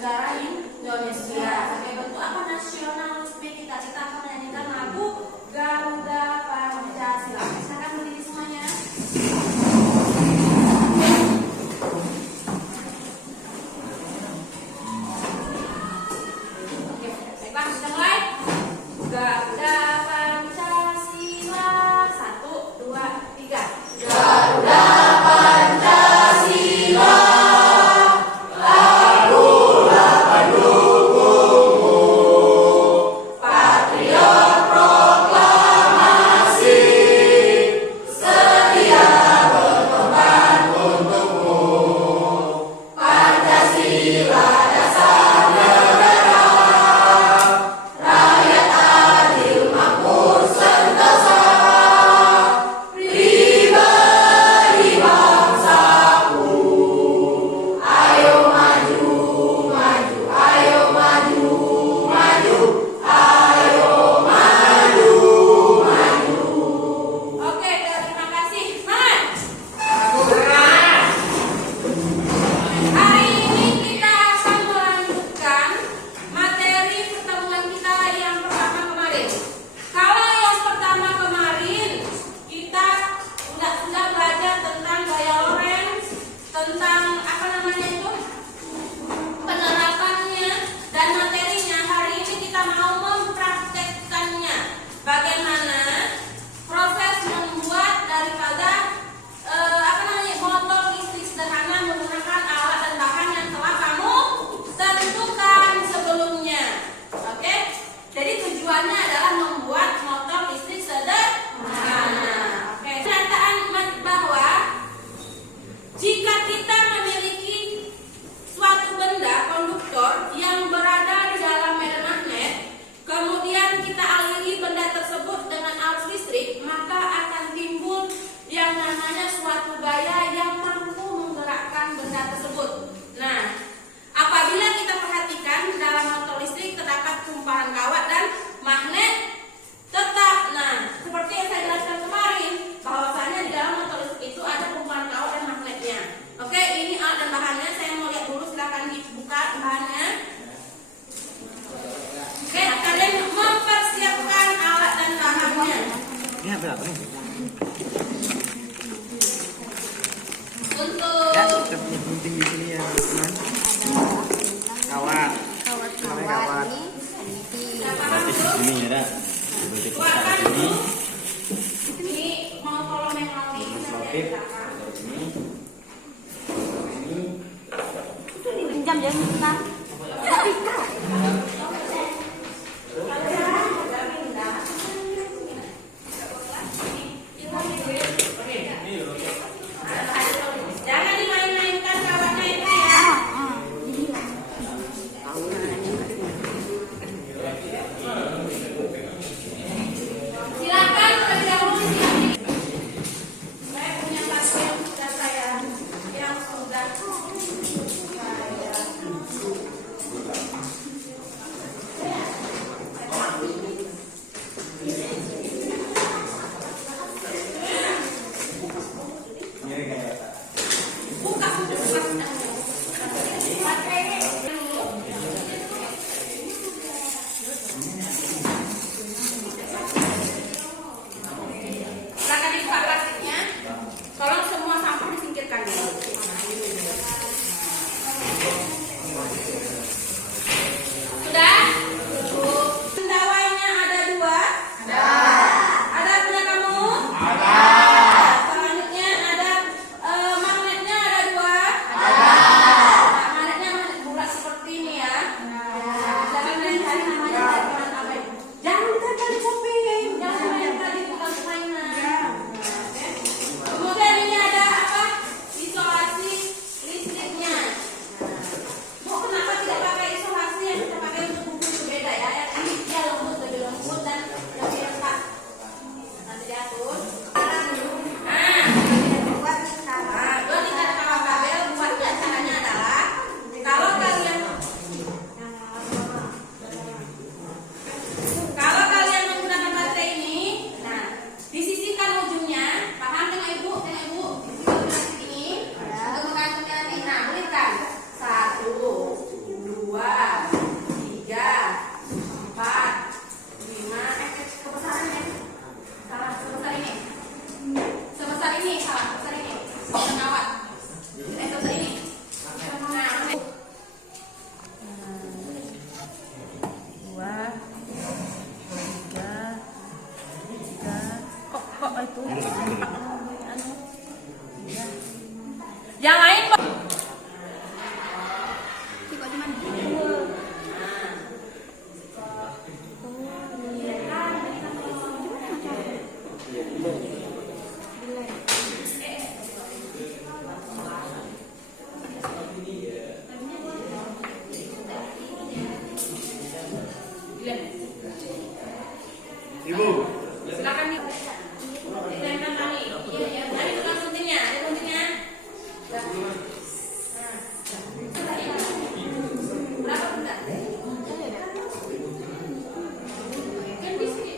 negara Indonesia. Sebagai bentuk apa nasional kita akan menyanyikan lagu Garuda Pancasila. Silakan berdiri semuanya. Oke, baiklah kita mulai. Garuda Pancasila, 1, 2, 3. Garuda Pancasila. apa itu? Yang lain Pak. Ibu, Silakan nih. Ditempel kali. Iya ya. Tadi tukang suntingnya, ada suntingnya. Berapa benda? Kan di sini.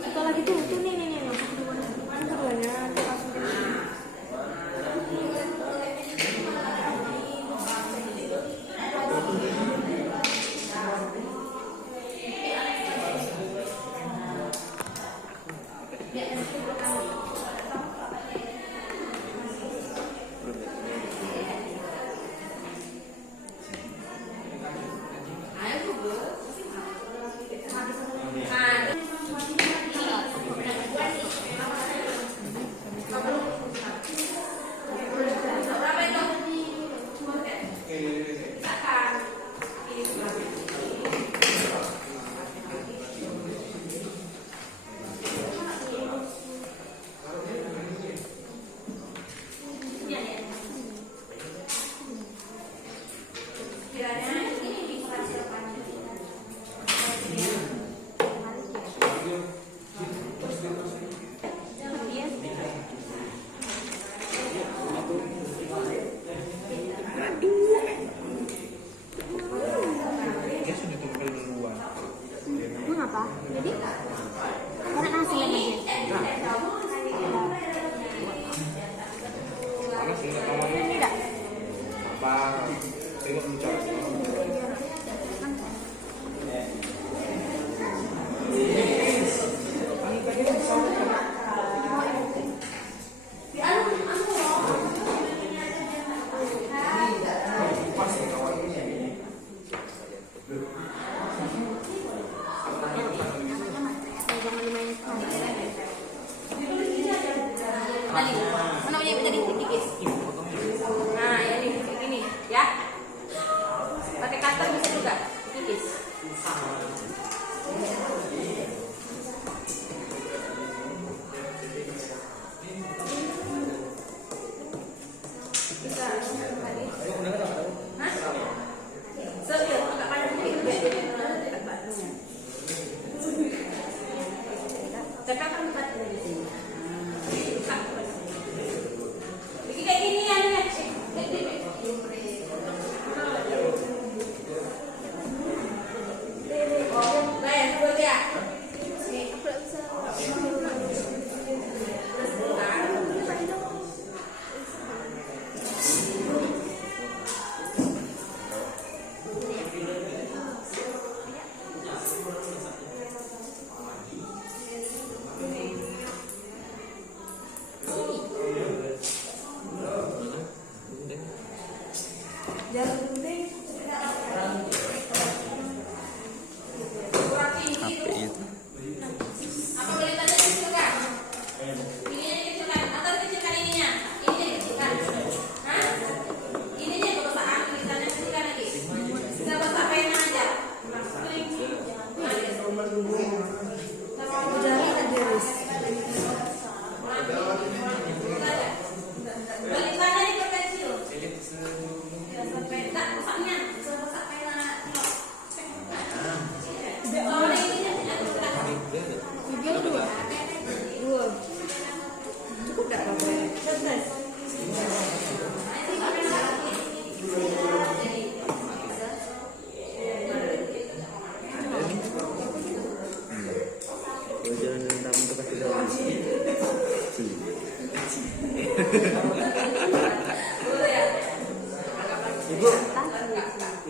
Satu lagi tuh nih keduanya tuh langsung ke sini. dia sudah tumpul duluan. Emang apa? Jadi karena hasilnya aja. Panas sudah kawan. Ini enggak? Apa? Tengok muncul.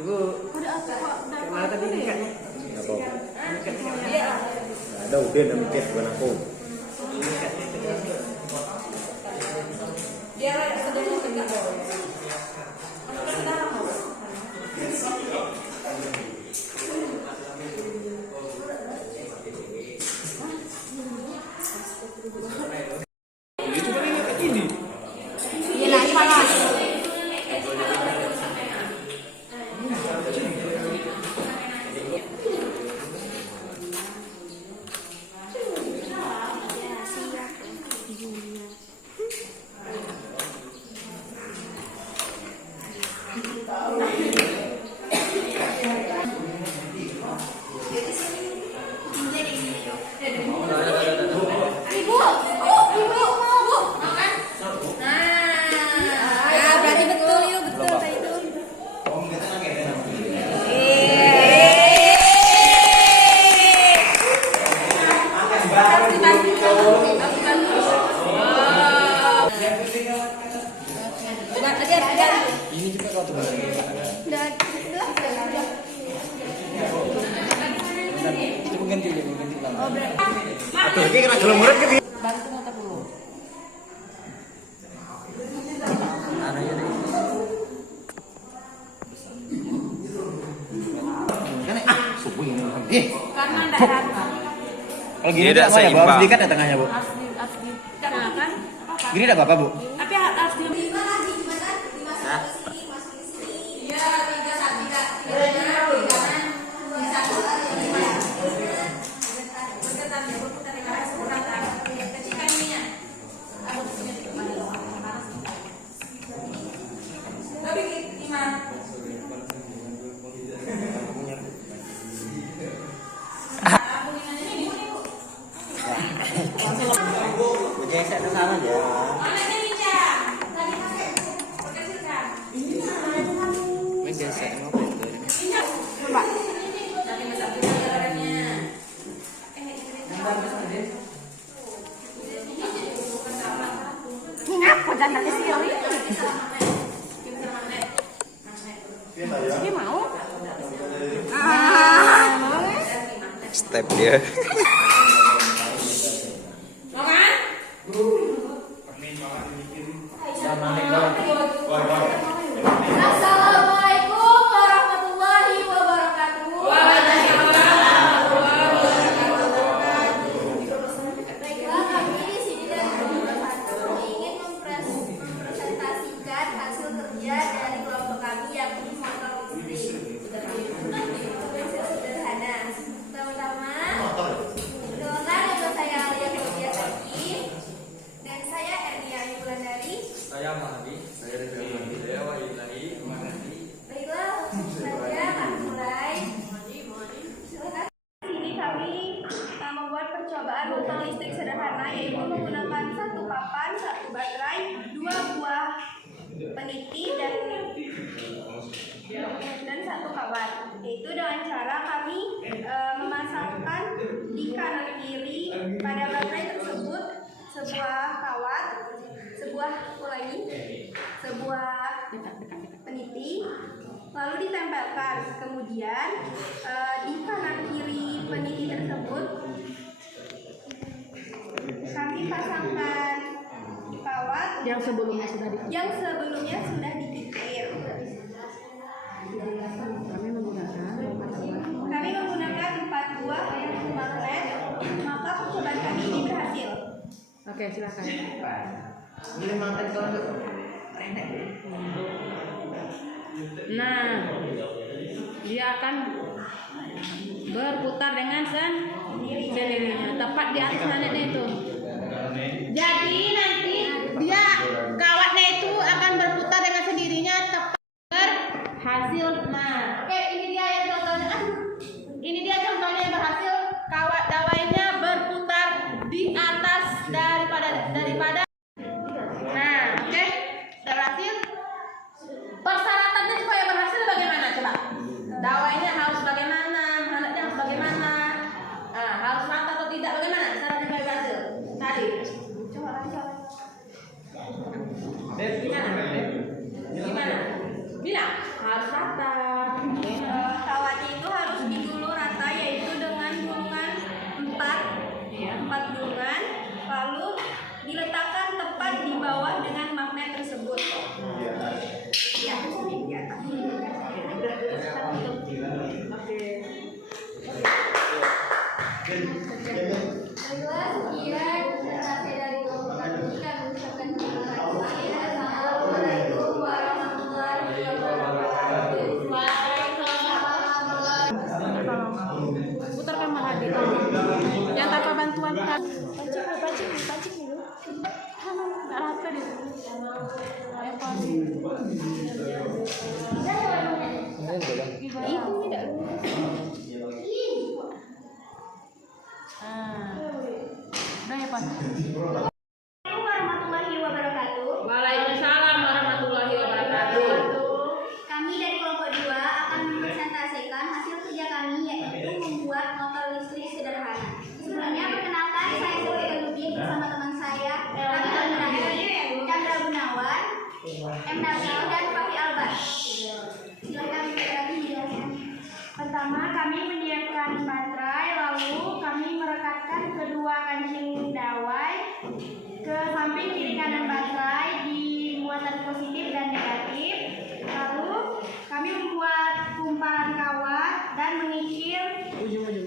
Ibu, Udah apa kok? Udah mana tadi apa? ikatnya? Apa? Iya. Ada udah nama ikat bukan aku. Dia sedang mau tegak. Dia cuma ingat ini. Iya lagi panas. Ibu, ibu mau makan? Nah, berarti betul yuk, betul tadi itu. Ini juga kau tuh bang. Itu ganti lama. Aduh, ini kena gelem murid gitu. Bantu motor dulu. Anaknya deh. Kan subuh ini. Karena enggak rata. Kalau gini Tidak apa ya, Bu? Harus seimbang. diikat ya tengahnya, Bu. Harus di nah, kan? Gini enggak apa-apa, Bu. Tapi harus di Iya, tiga saat tiga kanan, satu lima. Bergetar dia berputar di arah seberang ke arah kecilkan ininya. Aku punya kembali panas. Lebih lima. Aku limanya ini Bu. Geser ke sana aja. Anaknya Nica. Tadi pakai perkecilkan. Geser apa itu? Coba. Nanti masak dulu caranya. Ini ngapa dan nanti sih ini? Jadi mau? Step dia. Mau kan? Assalamualaikum warahmatullahi wabarakatuh. Baiklah, kami di sini dari kelompok 1 ingin mempresentasikan hasil kerja dari kelompok kami yakni motor listrik. Prinsip sederhana. Pertama-tama, perkenalkan nama saya Alia Claudia Saki dan saya Ernia Ayu Wulandari. Saya Mahdi. Saya Rizky. Saya Wahidahi. Baiklah, langsung saja kami mulai. Silakan. Di sini kami membuat percobaan motor listrik sederhana yaitu menggunakan satu papan, satu baterai, dua buah peniti dan satu kawat. Yaitu dengan cara kami memasangkan di kanan kiri pada baterai tersebut sebuah kawat, sebuah peniti, lalu ditempelkan. Kemudian di kanan kiri peniti tersebut kami pasangkan kawat Yang sebelumnya sudah dikikir. Kami menggunakan 4 buah magnet, maka percobaan kami ini berhasil. Oke, silakan. Nah, dia akan berputar dengan sendirinya, tepat di atas magnetnya itu. Jadi nanti dia kawatnya itu akan berputar dengan sendirinya tepat berhasil. Nah, oke, ini dia yang contohnya. Ini dia contohnya yang berhasil. Kawat dawainya berputar di atas daripada. Nah, oke, berhasil. Persyaratannya supaya berhasil bagaimana coba? Dawainya harus bagaimana? Magnetnya harus bagaimana? Harus rata atau tidak? Bagaimana? Caranya supaya berhasil? Tadi. Coba lagi. kita tutup. Oke. Baiklah, sekian presentasi dari kelompok kami. Kami ucapkan terima kasih. Assalamualaikum warahmatullahi wabarakatuh. Putar kamera di yang tanpa bantuan kan. Pancing dulu. Nggak rata deh. Itu tidak. Udah ya Pak. Assalamualaikum warahmatullahi wabarakatuh. Waalaikumsalam warahmatullahi wabarakatuh. Kami dari kelompok 2 akan mempresentasikan hasil kerja kami, yaitu membuat motor listrik sederhana. Sebelumnya perkenalkan, saya Sofia Lubis bersama teman saya Chandra Gunawan, M. Nabil, dan Fafi Albar. Silakan menjelaskan. Pertama, kami menyiapkan baterai, lalu kami merekatkan kedua kancing dawai ke samping kiri kanan baterai di muatan positif dan negatif. Lalu kami membuat kumparan kawat dan mengikir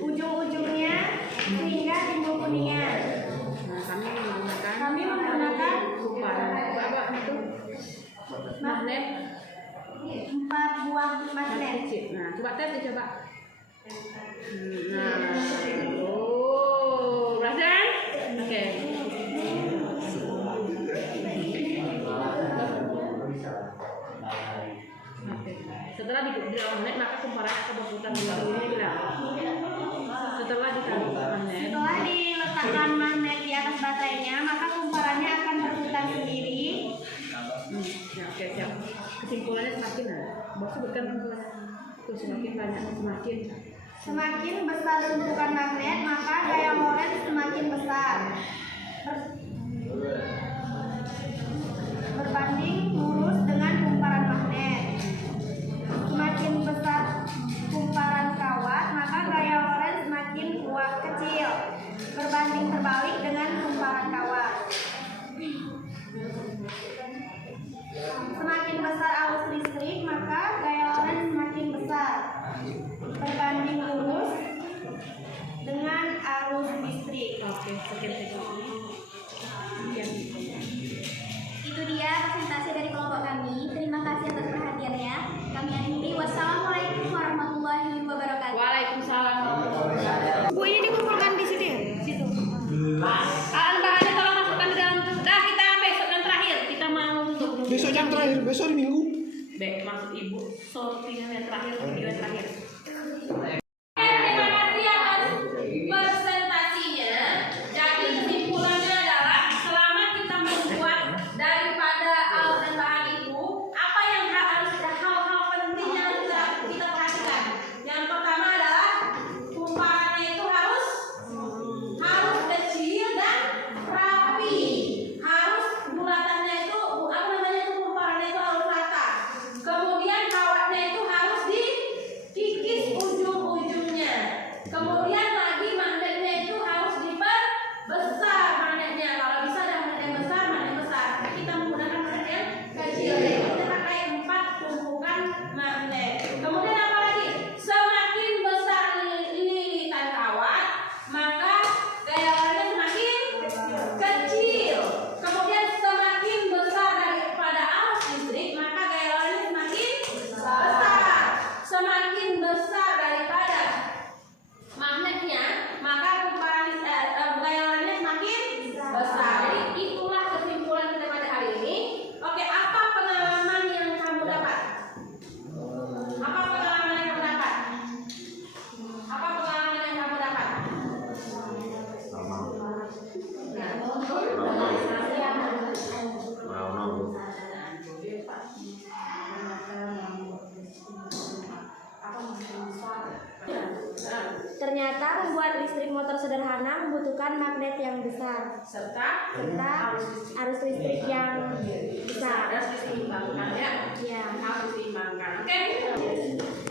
ujung-ujungnya sehingga timbul kuningan. Kami menggunakan Magnet. 4 buah magnet. Nah, coba tes coba. Nah. Oh, berhasil? Oke. Setelah ditaruh magnet, maka kumparan akan berputar di luar ini bilang. Setelah ditaruh magnet. Setelah diletakkan magnet di atas baterainya, maka kumparannya akan berputar sendiri. Ya, oke, siap. Kesimpulannya semakin bos sebutkan kesimpulannya. Tuh, semakin banyak Semakin besar tumpukan magnet, maka gaya Lorentz semakin besar. Berbanding lurus dengan kumparan magnet. Semakin besar kumparan kawat, maka gaya Lorentz semakin kecil. Berbanding terbalik dengan kumparan kawat. Semakin besar arus listrik, maka gaya Lorentz semakin besar. Berbanding lurus dengan arus listrik. Oke, sekian. Itu dia presentasi dari kelompok kami. Terima kasih atas perhatiannya. Kami akhiri. Wassalamualaikum warahmatullahi wabarakatuh. Waalaikumsalam warahmatullahi wabarakatuh. Bu, ini dikumpulkan di sini ya? Situ. Bahannya tolong masukkan di dalam tuh. Dah, kita besok yang terakhir. Kita mau tutup. Besok jam terakhir, besok di minggu. Maksud ibu sorting yang terakhir, video yang terakhir. Ternyata membuat listrik motor sederhana membutuhkan magnet yang besar serta arus listrik yang besar. Harus diseimbangkan ya. Ya. Harus diseimbangkan. Oke.